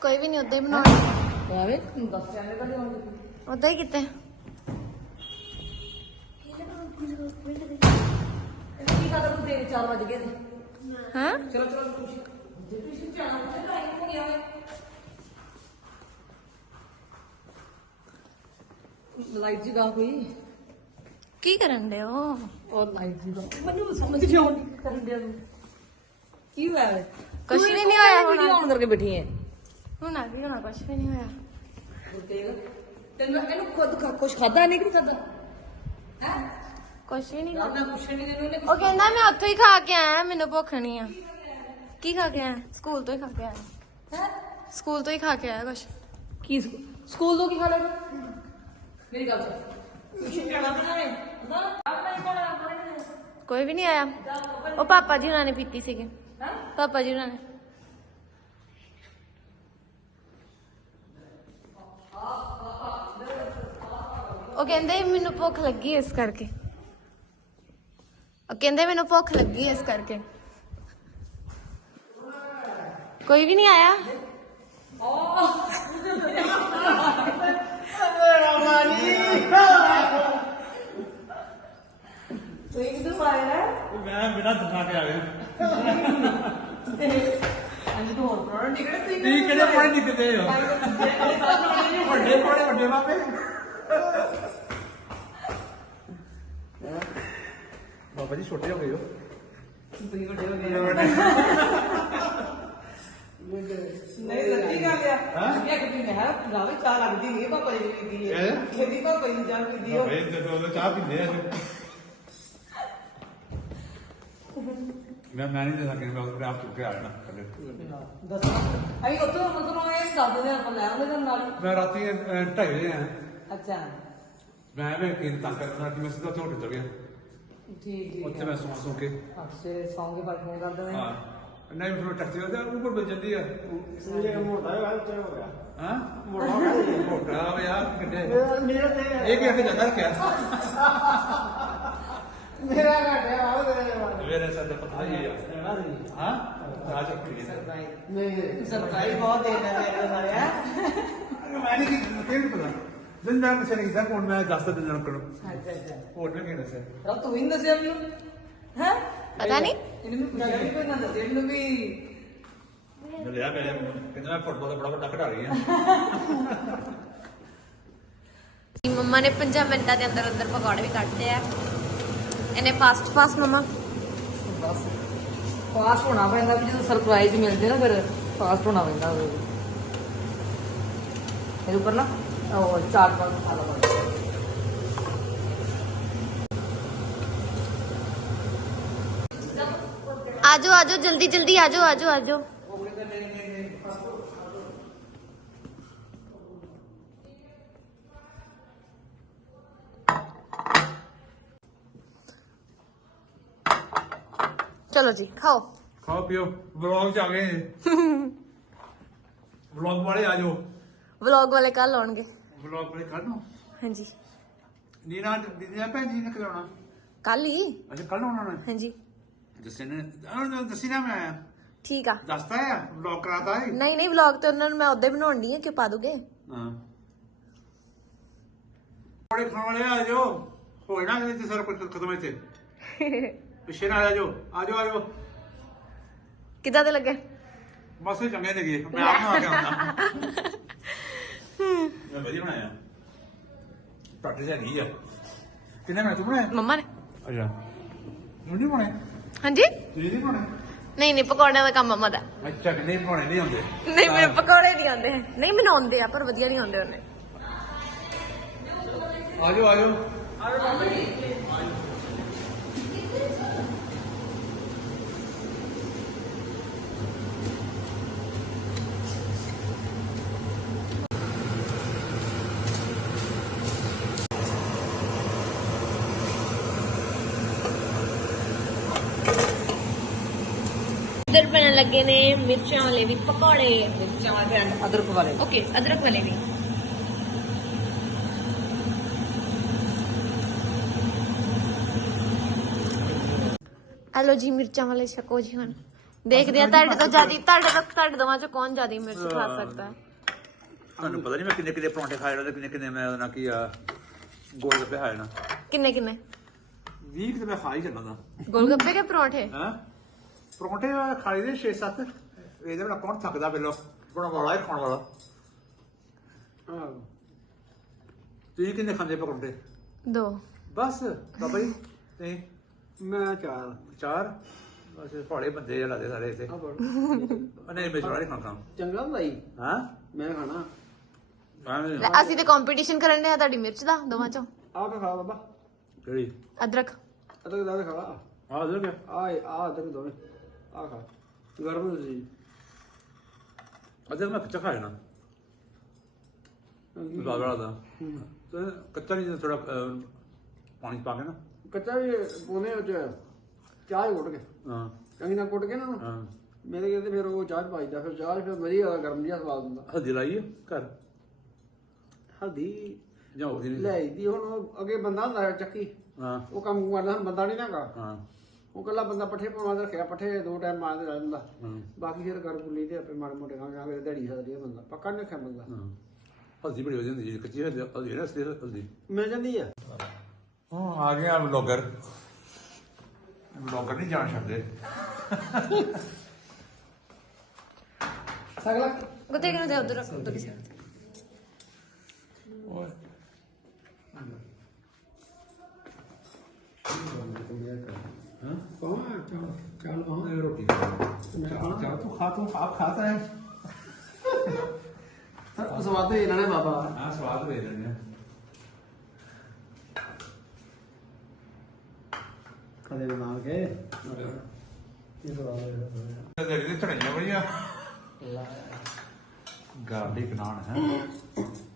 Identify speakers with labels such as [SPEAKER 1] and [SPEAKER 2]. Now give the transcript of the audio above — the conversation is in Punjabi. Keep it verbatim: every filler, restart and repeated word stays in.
[SPEAKER 1] कोई भी नहीं उदा ही बनाना उदा ही किते
[SPEAKER 2] चार बज गए
[SPEAKER 1] हाँ
[SPEAKER 2] चलो चलो लाइट जगा कोई
[SPEAKER 1] की करन दे हो
[SPEAKER 2] और लाइट जगा ਮੈਨੂੰ ਸਮਝ ਨਹੀਂ ਆਉਂਦੀ ਕਰਨ ਦੇ ਕੀ ਹੋਇਆ
[SPEAKER 1] कुछ भी नहीं होया
[SPEAKER 2] वीडियो ऑन करके बैठी है
[SPEAKER 1] ਹੁਣ ਆ ਵੀ ਹੋਣਾ ਕੁਝ ਵੀ ਨਹੀਂ ਹੋਇਆ
[SPEAKER 2] ਤੈਨੂੰ ਇਹਨੂੰ ਖੁਦ ਕੁਝ ਖਾਦਾ ਨਹੀਂ ਕਿ ਖਾਦਾ ਹੈ
[SPEAKER 1] ਕੁਝ ਵੀ ਨਹੀਂ
[SPEAKER 2] ਮੈਂ ਪੁੱਛਣ ਨਹੀਂ ਦੇਨੂੰ
[SPEAKER 1] ਉਹ ਕਹਿੰਦਾ ਮੈਂ ਉੱਥੋਂ ਹੀ ਖਾ ਕੇ ਆਇਆ ਮੈਨੂੰ ਭੁੱਖ ਨਹੀਂ ਆ ਕੀ ਖਾ ਕੇ ਆਇਆ ਸਕੂਲ ਤੋਂ ਹੀ ਖਾ ਕੇ ਆਇਆ
[SPEAKER 2] ਹੈ
[SPEAKER 1] ਸਕੂਲ ਤੋਂ ਹੀ ਖਾ ਕੇ ਆਇਆ ਕੁਛ
[SPEAKER 2] ਕੀ ਸਕੂਲ ਤੋਂ ਕੀ ਖਾ ਲੈਣਾ ਮੇਰੀ ਗੱਲ ਸੁਣ ਟਿਊਸ਼ਨ ਜਾਣਾ ਬਣਾਏ ਨਾ ਆਪਣਾ ਹੀ ਕੋਣਾ
[SPEAKER 1] ਕੋਈ ਵੀ ਨਹੀਂ ਆਇਆ ਉਹ ਪਾਪਾ ਜੀ ਉਹਨਾਂ ਨੇ ਪੀਤੀ ਸੀਗੀ
[SPEAKER 2] ਹੈ
[SPEAKER 1] ਪਾਪਾ ਜੀ ਉਹਨਾਂ ਨੇ ਉਹ ਕਹਿੰਦੇ ਮੈਨੂੰ ਭੁੱਖ ਲੱਗੀ ਇਸ ਕਰਕੇ ਉਹ ਕਹਿੰਦੇ ਮੈਨੂੰ ਭੁੱਖ ਲੱਗੀ ਇਸ ਕਰਕੇ ਕੋਈ ਵੀ ਨਹੀਂ ਆਇਆ
[SPEAKER 2] ਤੂੰ ਕਿਦੋਂ ਆਇਆ
[SPEAKER 3] ਮੈਂ ਬਿਨਾਂ ਦੱਸਾਂ ਕੇ ਆ ਗਿਆ
[SPEAKER 2] ਅੱਜ ਤੂੰ ਹੋਰ ਪ੍ਰੋਣ ਨਿਕਲੇ ਤੂੰ
[SPEAKER 3] ਤੁਸੀਂ ਕਿਹੜੇ ਪੜੇ ਨਿਕਲਦੇ ਹੋ ਵੱਡੇ ਪੜੇ ਵੱਡੇ ਮਾਪੇ ਬਾਬਾ ਜੀ ਛੋਟੇ ਹੋ ਗਏ ਹੋ
[SPEAKER 2] ਤੁਸੀਂ ਵੱਡੇ ਹੋ ਗਏ ਨਹੀਂ ਸੱਚੀ ਗੱਲ ਆ
[SPEAKER 3] ਹਾਂ?
[SPEAKER 2] ਕੀ ਕਿ ਮੈਂ ਹਾਂ ਗਾਵੇ ਚਾਹ ਲੱਗਦੀ ਨਹੀਂ ਪਾਪਾ ਜੀ ਦੀ ਪੀਦੀ ਹੈ
[SPEAKER 3] ਹੈਂ?
[SPEAKER 2] ਖੇਦੀ ਪਾਪਾ ਜੀ ਚਾਹ ਪੀਦੀ ਹੋ
[SPEAKER 3] ਬਾਬਾ ਜੀ ਜਦੋਂ ਉਹ ਚਾਹ ਪੀਂਦੇ ਆ ਮੈਂ ਮੈਂ ਨਹੀਂ ਦੇ ਸਕਦਾ ਮੈਂ ਉਹਦੇ ਆਪ ਚੁੱਕ ਕੇ ਆ ਜਾਣਾ ਕਦੇ
[SPEAKER 2] ਦੱਸ ਅਈ ਉੱਥੋਂ ਮਤਲਬ ਇਹ ਦੱਸ ਦੇ ਆਪਾਂ ਲੈ ਆਉਂਦੇ ਨਾਲ
[SPEAKER 3] ਮੈਂ ਰਾਤੀ ਢਾਈ ਵਜੇ ਆਇਆ
[SPEAKER 2] ਅੱਛਾ
[SPEAKER 3] ਮੈਂ ਵੀ ਕਿਨ ਤੰਗ ਕਰਨਾ ਕਿ ਮੈਂ ਸਿੱਧਾ ਝੋਟੇ ਚਲ ਗਿਆ
[SPEAKER 2] ਠੀਕ ਠੀਕ
[SPEAKER 3] ਉੱਥੇ ਮੈਂ ਸੌਂ ਸੌਂ ਕੇ
[SPEAKER 2] ਅਕਸਰ ਸੌਂਗ ਕੇ ਬਾਅਦ ਫੋਨ ਕਰ ਦਿੰਦੇ
[SPEAKER 3] ਹਾਂ ਨਹੀਂ ਫਿਰ ਟੈਕਸੀ ਵਾਲਾ ਉੱਪਰ ਮਿਲ ਜਾਂਦੀ ਆ
[SPEAKER 4] ਮੋਟਾ ਹੈ ਉੱਚਾ ਹੋ ਗਿਆ
[SPEAKER 3] ਹਾਂ
[SPEAKER 4] ਮੋਟਾ
[SPEAKER 3] ਮੋਟਾ ਵੇ ਯਾਰ ਕਿੱਡੇ
[SPEAKER 4] ਮੇਰਾ ਤੇ
[SPEAKER 3] ਇਹ ਕਿ ਅੱਗੇ ਜਾਂਦਾ ਰੱਖਿਆ
[SPEAKER 4] ਮੇਰਾ ਘਟਿਆ ਆਉ ਦੇ
[SPEAKER 3] ਮੇਰੇ ਸਾਡੇ ਪਤਾ ਹੀ ਆ ਹਾਂ ਰਾਜ ਰੱਖੀ
[SPEAKER 4] ਨਹੀਂ
[SPEAKER 2] ਸਰਪ੍ਰਾਈਜ਼ ਬਹੁਤ ਦੇ ਦਿੰਦੇ ਮੇਰੇ ਨਾਲ ਹੈ
[SPEAKER 3] ਮੈਂ ਨਹੀਂ ਕਿਹਨੂੰ ਪਤਾ ਜਿੰਦਾ ਕਿਸੇ ਨੇ ਕਿਹਾ ਕੋਣ ਮੈਂ ਦੱਸ ਦਿੰਦਾ ਕਰੋ
[SPEAKER 2] ਅੱਛਾ ਅੱਛਾ
[SPEAKER 3] ਹੋਰ ਨੇ ਕੀ ਦੱਸਿਆ
[SPEAKER 2] ਰ ਤੂੰ ਹੀ ਦੱਸਿਆ ਮੈਨੂੰ ਹੈ
[SPEAKER 1] ਪਤਾ ਨਹੀਂ
[SPEAKER 2] ਇਹਨੂੰ ਪੁੱਛਿਆ ਵੀ ਕੋਈ ਨਾ ਦੱਸਿਆ ਮੈਨੂੰ ਵੀ
[SPEAKER 3] ਮੈਂ ਲਿਆ ਮੈਂ ਕਹਿੰਦਾ ਮੈਂ ਫੁੱਟਬਾਲ ਦਾ ਬੜਾ ਵੱਡਾ ਖਿਡਾਰੀ ਆ
[SPEAKER 1] ਮੰਮਾ ਨੇ ਪੰਜਾਂ ਮਿੰਟਾਂ ਦੇ ਅੰਦਰ ਅੰਦਰ ਪਕੌੜੇ ਵੀ ਕੱਢਦੇ ਆ ਇਹਨੇ ਫਾਸਟ ਫਾਸਟ ਮੰਮਾ
[SPEAKER 2] ਬਸ ਫਾਸਟ ਹੋਣਾ ਪੈਂਦਾ ਵੀ ਜਦੋਂ ਸਰਪ੍ਰਾਈਜ਼ ਮਿਲਦੇ ਨਾ ਫਿਰ ਫਾਸਟ ਹੋਣਾ ਪੈਂਦਾ ਇਹਦੇ ਉੱਪਰ ਨਾ ਉਹ ਚਾਟ ਪਾਉਣ ਮਸਾਲਾ ਪਾਉਣਾ
[SPEAKER 1] आजो आजो जल्दी जल्दी आजो आजो आजो चलो जी खाओ
[SPEAKER 3] ਖਾਓ ਪੀਓ ਵਲੌਗ ਚ ਆ ਗਏ ਵਲੌਗ ਵਾਲੇ ਆ ਜਾਓ
[SPEAKER 1] व्लॉग वाले कल आउणगे
[SPEAKER 3] ਵਲੌਗ ਵਾਲੇ ਕੱਲ ਨੂੰ
[SPEAKER 1] हाँ जी
[SPEAKER 3] ਨੀਨਾ ਨੀਨਾ ਭੈਣ ਜੀ ਨੇ ਕਰਾਉਣਾ
[SPEAKER 1] कल ही
[SPEAKER 3] ਅੱਛਾ ਕੱਲ ਆਉਣਾ ਨਾ
[SPEAKER 1] हाँ जी
[SPEAKER 3] ਦੱਸੇ ਨੇ ਉਹਨੂੰ ਦੱਸੀ ਨਾ ਮੈਂ
[SPEAKER 1] ठीक आ
[SPEAKER 3] ਦੱਸਦਾ ਆ ਵਲੌਗ ਕਰਾਤਾ ਹੈ
[SPEAKER 1] नहीं नहीं व्लॉग तो उन्होंने मैं उदे बनाउण दी है कि पा दोगे
[SPEAKER 3] ਹਾਂ ਬੜੇ ਖਾਣ ਵਾਲੇ ਆ ਜਾਓ ਹੋਏ ਨਾ ਕਿ ਸਾਰਾ ਕੁਝ ਖਤਮ ਇੱਥੇ ਪਿੱਛੇ ਨਾ ਆ ਜਾਓ ਆ ਜਾਓ ਆ ਜਾਓ
[SPEAKER 1] किदा दे लगे
[SPEAKER 3] ਬਸ ਇਹ ਚੰਗੇ ਨੇ ਗਏ ਮੈਂ ਆਪ ਨੂੰ ਆ ਕੇ ਆਉਂਦਾ ਮੈਂ ਵਧੀਆ ਬਣਾਇਆ ਟੱਟ ਜਾ ਗਈ ਆ ਕਿੰਨੇ ਮੈਂ ਤੂੰ ਬਣਾਇਆ
[SPEAKER 1] मम्मा ने
[SPEAKER 3] ਅੱਛਾ ਤੂੰ ਨਹੀਂ ਬਣਾਇਆ
[SPEAKER 1] हाँ जी
[SPEAKER 3] ਤੂੰ ਨਹੀਂ ਬਣਾਇਆ
[SPEAKER 1] नहीं नहीं पकौड़े का काम मम्मा दा
[SPEAKER 3] ਅੱਛਾ ਕਿੰਨੇ ਬਣਾਉਣੇ ਨਹੀਂ ਹੁੰਦੇ
[SPEAKER 1] नहीं मैं पकौड़े नहीं आंदे नहीं बनाउंदे आ पर वधिया नहीं आंदे ਉਹਨੇ
[SPEAKER 3] ਆ ਜਾਓ ਆ ਜਾਓ
[SPEAKER 1] इधर बनने लगे ने मिर्चा वाले भी पकौड़े
[SPEAKER 2] ਚਾਵਲ ਤੇ ਅਦਰਕ ਵਾਲੇ
[SPEAKER 1] ओके अदरक वाले भी हेलो जी मिर्चा वाले छको जी हुन ਦੇਖਦੇ ਆ ਤੁਹਾਡੇ ਤੋਂ ਜਿਆਦੀ ਤੁਹਾਡੇ ਤੋਂ ਤੁਹਾਡੇ ਦੋਵਾਂ ਚੋਂ ਕੌਣ ਜਿਆਦੀ ਮਿਰਚ ਖਾ ਸਕਦਾ ਹੈ।
[SPEAKER 3] ਤੁਹਾਨੂੰ ਪਤਾ ਨਹੀਂ ਮੈਂ ਕਿੰਨੇ ਕਿੰਨੇ ਪਰੌਂਠੇ ਖਾਏ ਨਾ ਤੇ ਕਿੰਨੇ ਕਿੰਨੇ ਮੈਂ ਉਹਨਾਂ ਕੀ ਆ ਗੋਲ ਗੱਪੇ ਖਾਏ ਨਾ
[SPEAKER 1] ਕਿੰਨੇ ਕਿੰਨੇ
[SPEAKER 3] ਵੀਹ ਤੇ ਮੈਂ ਖਾ ਹੀ ਚੱਲਾਂ ਦਾ
[SPEAKER 1] ਗੋਲ ਗੱਪੇ ਕੇ ਪਰੌਂਠੇ?
[SPEAKER 3] ਹਾਂ ਪਰੌਂਠੇ ਖਾਈ ਦੇ ਛੇ ਸੱਤ ਇਹਦੇ ਨਾਲ ਕੌਣ ਥੱਕਦਾ ਪਹਿਲਾਂ ਬੜਾ ਵਾਲਾ ਹੀ ਖਾਣ ਵਾਲਾ ਹਾਂ ਤੁਸੀਂ ਕਿੰਨੇ ਖਾਂਦੇ ਪਰੌਂਠੇ?
[SPEAKER 1] ਦੋ।
[SPEAKER 3] ਬਸ ਬਾਬਾ ਜੀ ਤੇ
[SPEAKER 4] ਮੈਂ ਚਾਰ
[SPEAKER 3] ਚਾਰ ਬਸ ਭੋਲੇ ਬੰਦੇ ਆ ਲੱਗਦੇ ਸਾਰੇ ਇੱਥੇ
[SPEAKER 4] ਆ ਬੜ
[SPEAKER 3] ਨਹੀਂ ਮੈਂ ਚਾਰ ਹੀ ਖਾਂਦਾ
[SPEAKER 4] ਚੰਗਾ ਭਾਈ
[SPEAKER 3] ਹਾਂ
[SPEAKER 4] ਮੈਂ ਖਾਣਾ
[SPEAKER 3] ਮੈਂ
[SPEAKER 1] ਅਸੀਂ ਤੇ ਕੰਪੀਟੀਸ਼ਨ ਕਰਨ ਦੇ ਆ ਤੁਹਾਡੀ ਮਿਰਚ ਦਾ ਦੋਵਾਂ ਚੋਂ।
[SPEAKER 4] ਆ ਕੇ ਖਾ ਬਾਬਾ
[SPEAKER 3] ਕਿਹੜੀ
[SPEAKER 1] ਅਦਰਕ
[SPEAKER 4] ਅਦਰਕ ਦਾ ਖਾ
[SPEAKER 3] ਆ ਦੇ ਗਿਆ
[SPEAKER 4] ਆ ਆ ਅਦਰਕ ਦੋਵੇਂ ਆ ਖਾ ਗਰਮ ਸੀ
[SPEAKER 3] ਅਜੇ ਮੈਂ ਕੱਚਾ ਖਾਇਆ ਨਾ ਬਾਬਾ ਦਾ ਤੇ ਕੱਚਾ ਨਹੀਂ ਥੋੜਾ ਪਾਣੀ ਪਾ ਕੇ ਨਾ
[SPEAKER 4] ਕੱਚਾ ਵੀ ਪੋਨੇ ਵਿੱਚ ਚਾਹ ਹੀ ਕੁੱਟ ਕੇ
[SPEAKER 3] ਹਾਂ
[SPEAKER 4] ਚੰਗੀ ਨਾਲ ਕੁੱਟ ਕੇ ਨਾ
[SPEAKER 3] ਹਾਂ
[SPEAKER 4] ਮੇਰੇ ਕਹਿੰਦੇ ਫਿਰ ਉਹ ਚਾਹ ਪਾਈਦਾ ਫਿਰ ਚਾਹ ਫਿਰ ਵਧੀਆ ਗਰਮ ਜਿਹਾ ਸਵਾਦ ਹੁੰਦਾ
[SPEAKER 3] ਹਲਦੀ ਲਾਈ ਹੈ ਘਰ
[SPEAKER 4] ਹਲਦੀ
[SPEAKER 3] ਜਾਂ ਉਹਦੀ ਨਹੀਂ
[SPEAKER 4] ਲੈ ਦੀ ਹੁਣ ਉਹ ਅੱਗੇ ਬੰਦਾ ਹੁੰਦਾ ਸੀ ਚੱਕੀ
[SPEAKER 3] ਹਾਂ
[SPEAKER 4] ਉਹ ਕੰਮ ਕਰਦਾ ਹੁਣ ਬੰਦਾ ਨਹੀਂ ਨਾ ਗਾ
[SPEAKER 3] ਹਾਂ
[SPEAKER 4] ਉਹ ਕੱਲਾ ਬੰਦਾ ਪੱਠੇ ਪਾਉਣਾ ਤੇ ਰੱਖਿਆ ਪੱਠੇ ਦੋ ਟਾਈਮ ਮਾਰਦੇ ਰਹਿ ਜਾਂਦਾ
[SPEAKER 3] ਹਾਂ
[SPEAKER 4] ਬਾਕੀ ਫਿਰ ਕਰ ਗੁੱਲੀ ਤੇ ਆਪੇ ਮਾੜੇ ਮੋਟੇ ਕੰਮ ਜਾਂਦੇ ਦਿਹਾੜੀ ਸਕਦੀ ਬੰਦਾ ਪੱਕਾ ਨਹੀਂ ਰੱਖਿਆ ਬੰਦਾ
[SPEAKER 3] ਹਾਂ ਹਲਦੀ ਬੜੀ ਹੋ ਜਾਂਦੀ ਜੀ ਕੱਚੀ ਹਲਦੀ ਹਲਦੀ ਨਾ ਅਸਲੀ ਹਲਦੀ
[SPEAKER 4] ਮਿਲ ਜਾਂਦੀ ਆ
[SPEAKER 3] ਹਾਂ ਆ ਗਿਆ ਵਲੌਗਰ ਵਲੌਗਰ ਨਹੀਂ ਜਾਣ ਛੱਡਦੇ
[SPEAKER 4] ਸਗਲਾ
[SPEAKER 1] ਗੁੱਤੇ ਕਿਨੂੰ ਦੇ ਉਧਰ ਰੱਖ ਉਧਰ ਕਿਸੇ
[SPEAKER 3] ਹਾਂ
[SPEAKER 4] ਕੌਣ ਚੱਲ ਚੱਲ ਕੌਣ
[SPEAKER 3] ਇਹ ਰੋਟੀ ਚਾਹ ਤੂੰ ਖਾ ਤੂੰ ਆਪ ਖਾਤਾ ਹੈ
[SPEAKER 4] ਸਵਾਦ ਹੀ ਇਹਨਾਂ ਨੇ ਬਾਬਾ
[SPEAKER 3] ਹਾਂ ਸਵਾਦ ਵੇ ਲੈਣੇ ਆ
[SPEAKER 4] ਕਦੇ ਬਣਾ ਕੇ ਇਹ ਸਵਾਦ ਹੈ
[SPEAKER 3] ਦੇ ਦੇ ਧੜੀਆਂ ਬੜੀਆਂ ਗਾਰਲਿਕ ਨਾਨ ਹੈ